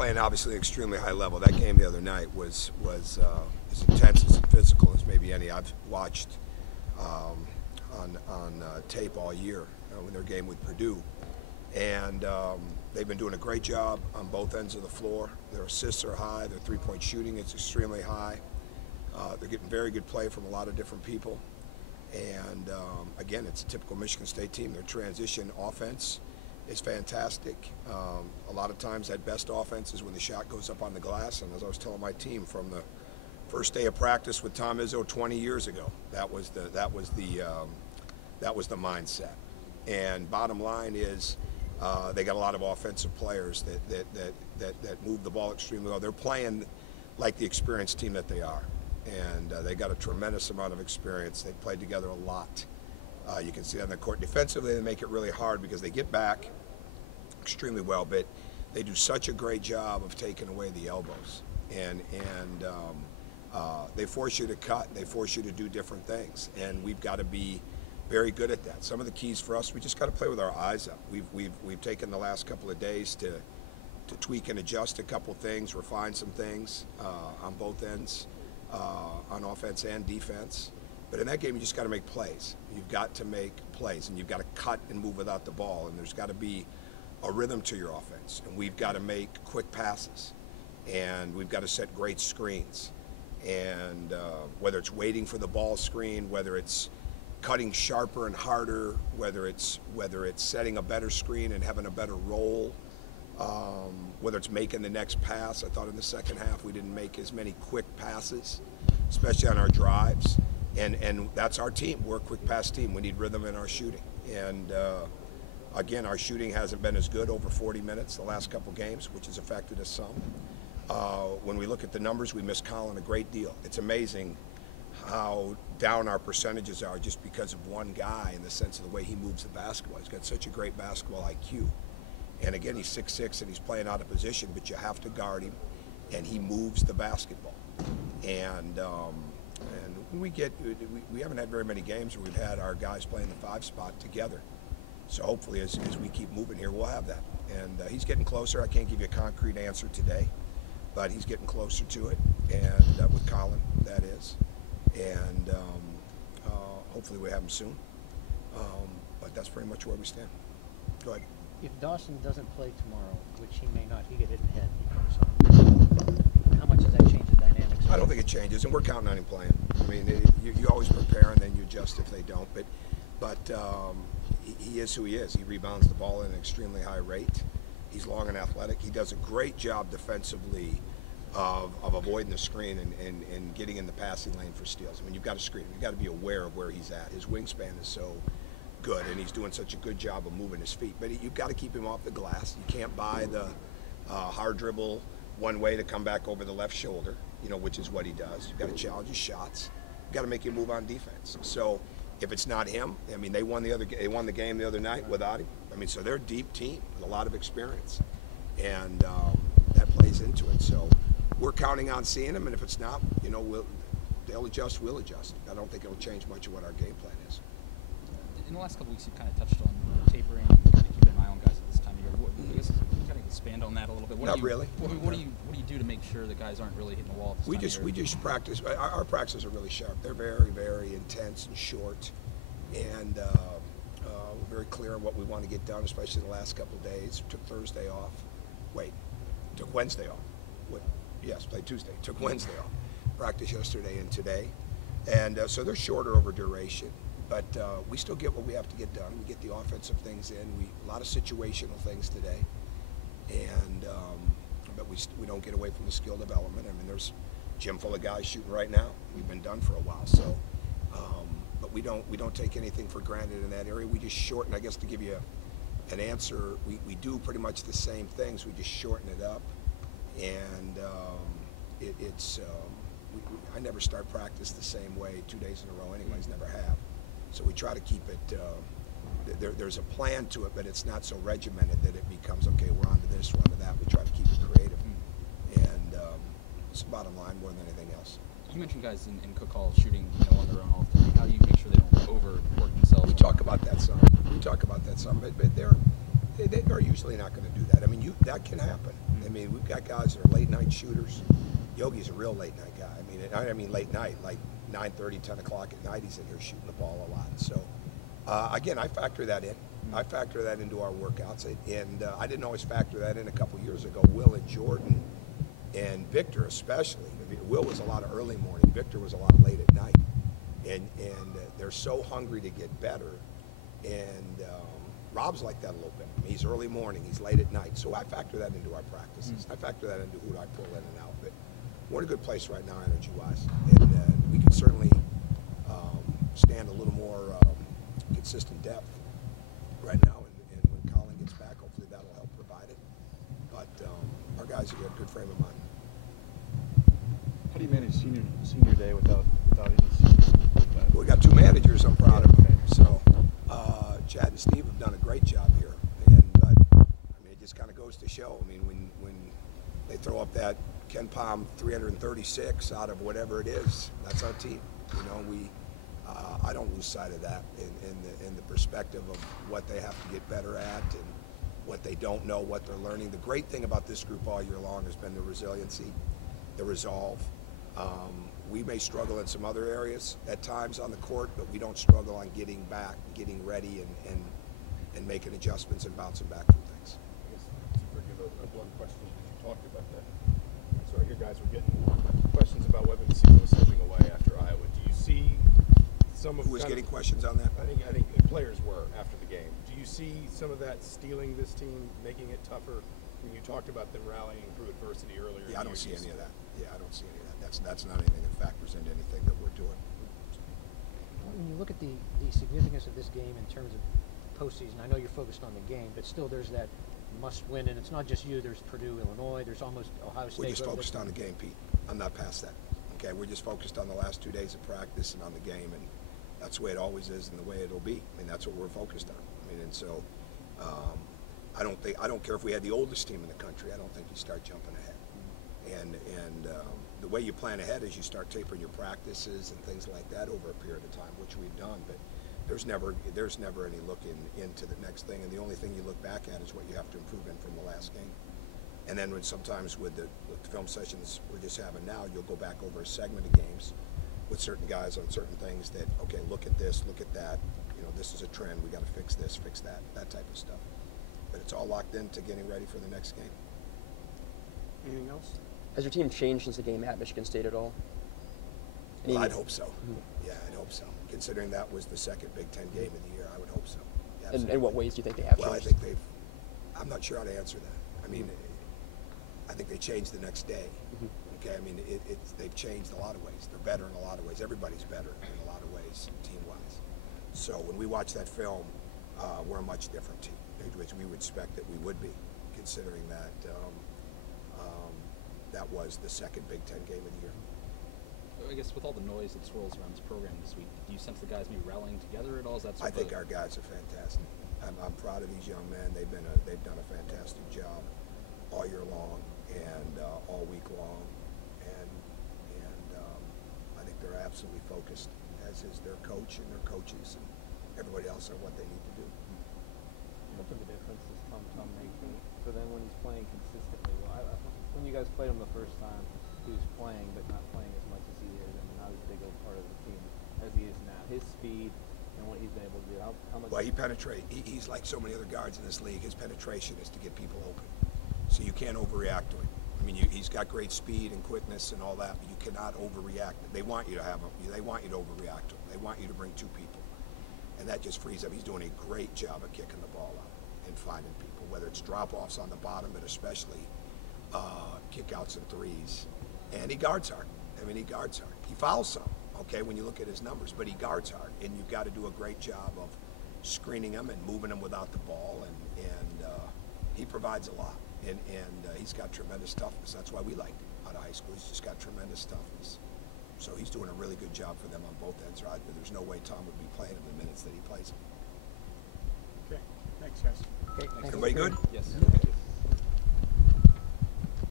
playing obviously extremely high level. That game the other night was as intense as physical as maybe any I've watched on tape all year in their game with Purdue. And they've been doing a great job on both ends of the floor. Their assists are high. Their three-point shooting is extremely high. They're getting very good play from a lot of different people. And again, it's a typical Michigan State team. Their transition offense is fantastic. A lot of times that best offense is when the shot goes up on the glass. And as I was telling my team from the first day of practice with Tom Izzo 20 years ago, that was the mindset. And bottom line is they got a lot of offensive players that move the ball extremely well. They're playing like the experienced team that they are. And they got a tremendous amount of experience. They played together a lot. You can see that on the court. Defensively, they make it really hard because they get back extremely well, but they do such a great job of taking away the elbows. And they force you to cut. They force you to do different things. And we've got to be very good at that. Some of the keys for us, we just got to play with our eyes up. We've taken the last couple of days to tweak and adjust a couple things, refine some things on both ends. On offense and defense. But in that game, you just got to make plays. You've got to make plays, and you've got to cut and move without the ball, and there's got to be a rhythm to your offense, and we've got to make quick passes, and we've got to set great screens. And whether it's waiting for the ball screen, whether it's cutting sharper and harder, whether it's setting a better screen and having a better roll, whether it's making the next pass. I thought in the second half we didn't make as many quick passes, especially on our drives. And that's our team. We're a quick pass team. We need rhythm in our shooting. And again, our shooting hasn't been as good over 40 minutes the last couple games, which has affected us some. When we look at the numbers, we miss Colin a great deal. It's amazing how down our percentages are just because of one guy in the sense of the way he moves the basketball. He's got such a great basketball IQ. And again, he's 6'6" and he's playing out of position, but you have to guard him, and he moves the basketball. And we haven't had very many games where we've had our guys playing the 5 spot together. So hopefully, as we keep moving here, we'll have that. And he's getting closer. I can't give you a concrete answer today, but he's getting closer to it. And with Colin, that is. And hopefully we have him soon. But that's pretty much where we stand. Go ahead. If Dawson doesn't play tomorrow, which he may not, he get hit in the head. So how much does that change the dynamics? I don't think it changes, and we're counting on him playing. I mean, you always prepare and then you adjust if they don't. But he is who he is. He rebounds the ball at an extremely high rate. He's long and athletic. He does a great job defensively of avoiding the screen and getting in the passing lane for steals. I mean, you've got to screen him. You've got to be aware of where he's at. His wingspan is so good, and he's doing such a good job of moving his feet. But you've got to keep him off the glass. You can't buy the hard dribble one way to come back over the left shoulder, which is what he does. You've got to challenge his shots. You've got to make him move on defense. So if it's not him, I mean, they won the game the other night without him. I mean, so they're a deep team with a lot of experience, and that plays into it. So we're counting on seeing him, and if it's not, they'll adjust. We'll adjust. I don't think it'll change much of what our game plan is. In the last couple of weeks, you've kind of touched on tapering and kind of keeping an eye on guys at this time of year. I guess can you kind of expand on that a little bit? Not really. What do you do to make sure that guys aren't really hitting the wall at this time of year? We just practice. Our practices are really sharp. They're very, very intense and short, and we're very clear on what we want to get done, especially the last couple of days. Took Thursday off. Took Wednesday off. Yes, played Tuesday. Took Wednesday off. Practice yesterday and today, and so they're shorter over duration. But we still get what we have to get done. We get the offensive things in. A lot of situational things today, and but we don't get away from the skill development. I mean, there's a gym full of guys shooting right now. We've been done for a while, so but we don't take anything for granted in that area. We just shorten. I guess to give you an answer, we do pretty much the same things. We just shorten it up, and I never start practice the same way 2 days in a row. Anyways, never have. So we try to keep it, there's a plan to it, but it's not so regimented that it becomes, okay, we're on to this, we're on to that. We try to keep it creative. And it's the bottom line more than anything else. You mentioned guys in Cook Hall shooting on their own all the time. How do you make sure they don't overwork themselves? We talk about that some, but they're usually not going to do that. I mean, that can happen. I mean, we've got guys that are late night shooters. Yogi's a real late night guy. I mean late night, like 9:30, 10 o'clock at night. He's in here shooting the ball a lot. So again, I factor that in. I factor that into our workouts, and I didn't always factor that in a couple years ago. Will and Jordan and Victor especially. I mean, Will was a lot of early morning. Victor was a lot late at night, and they're so hungry to get better. And Rob's like that a little bit. I mean, he's early morning, he's late at night. So I factor that into our practices. I factor that into who I pull in and out. But we're in a good place right now, energy-wise, and we can certainly stand a little more consistent depth right now. And when Colin gets back, hopefully that'll help provide it. But our guys have got a good frame of mind. How do you manage senior day without any seniors? We got two managers I'm proud of. So Chad and Steve have done a great job here. But I mean, it just kind of goes to show. I mean, when they throw up that Ken Palm 336 out of whatever it is, that's our team. You know, I don't lose sight of that in the perspective of what they have to get better at and what they don't know, what they're learning. The great thing about this group all year long has been the resiliency, the resolve. We may struggle in some other areas at times on the court, but we don't struggle on getting back, getting ready, and making adjustments and bouncing back from things. I guess to forgive a blunt question, because you talked about that. So your guys were getting questions about whether the season was slipping away after Iowa. Do you see some of Who was getting questions on that? I think players were after the game. Do you see some of that stealing this team, making it tougher? When you talked about them rallying through adversity earlier. Yeah, I don't see any of that. Yeah, I don't see any of that. That's not anything that factors into anything that we're doing. When you look at the significance of this game in terms of postseason, I know you're focused on the game, but still there's that must win, and it's not just you. There's Purdue, Illinois. There's almost Ohio State. We're just focused on the game, Pete. I'm not past that. Okay, we're just focused on the last 2 days of practice and on the game, and that's the way it always is and the way it'll be. I mean, that's what we're focused on. I mean, and so I don't care if we had the oldest team in the country. I don't think you start jumping ahead. And the way you plan ahead is you start tapering your practices and things like that over a period of time, which we've done. But there's never any look into the next thing, and the only thing you look back at is what you have to improve in from the last game. And then when sometimes with the film sessions we're just having now, you'll go back over a segment of games with certain guys on certain things that, okay, look at this, look at that. You know, this is a trend. We got to fix this, fix that, that type of stuff. But it's all locked into getting ready for the next game. Anything else? Has your team changed since the game at Michigan State at all? Well, I'd hope so. Yeah, I'd hope so. Considering that was the second Big Ten game of the year, I would hope so. Yeah, And in what ways do you think they have well, changed? I think I'm not sure how to answer that. I mean, I think they changed the next day. Okay, I mean, they've changed a lot of ways. They're better in a lot of ways. Everybody's better in a lot of ways, team-wise. So when we watch that film, we're a much different team, which we would expect that we would be, considering that that was the second Big Ten game of the year. I guess with all the noise that swirls around this program this week, do you sense the guys maybe rallying together at all? Is that I think our guys are fantastic. I'm proud of these young men. They've done a fantastic job all year long and all week long, and I think they're absolutely focused, as is their coach and their coaches and everybody else on what they need to do. What are the differences Tom make for them when he's playing consistently? Well, when you guys played him the first time, he was playing, but not playing as much as he is, and not as big a part of the team as he is now. His speed and what he's been able to do. How much? Well, he's like so many other guards in this league. His penetration is to get people open, so you can't overreact to him. I mean, he's got great speed and quickness and all that, but you cannot overreact. They want you to have him. They want you to overreact to him. They want you to bring two people, and that just frees up. He's doing a great job of kicking the ball out and finding people, whether it's drop-offs on the bottom, but especially kick-outs and threes. And he guards hard. I mean, he guards hard. He fouls some, okay, when you look at his numbers, but he guards hard. And you've got to do a great job of screening him and moving him without the ball. And he provides a lot. And he's got tremendous toughness. That's why we liked him out of high school. He's just got tremendous toughness. So he's doing a really good job for them on both ends. Right? There's no way Tom would be playing him the minutes that he plays him. Okay. Thanks, guys. Okay, thank you. Everybody good? Yes.